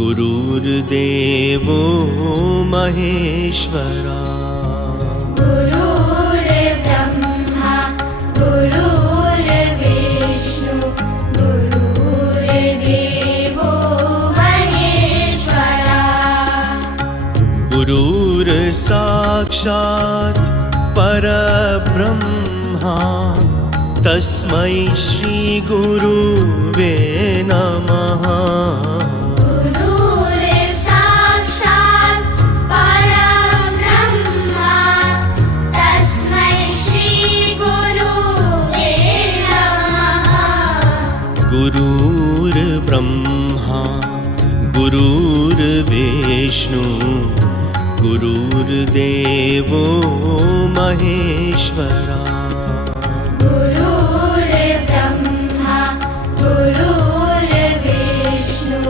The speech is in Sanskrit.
गुरुर्देवो महेश्वरा गुरुर्ब्रह्मा गुरुर्विष्णु गुरुर्देवो महेश्वरा गुरुर्साक्षात् परब्रह्मा तस्मै श्री गुरुवे नमः गुरुर्ब्रह्मा गुरुर्विष्णु गुरुर्देवो महेश्वरा।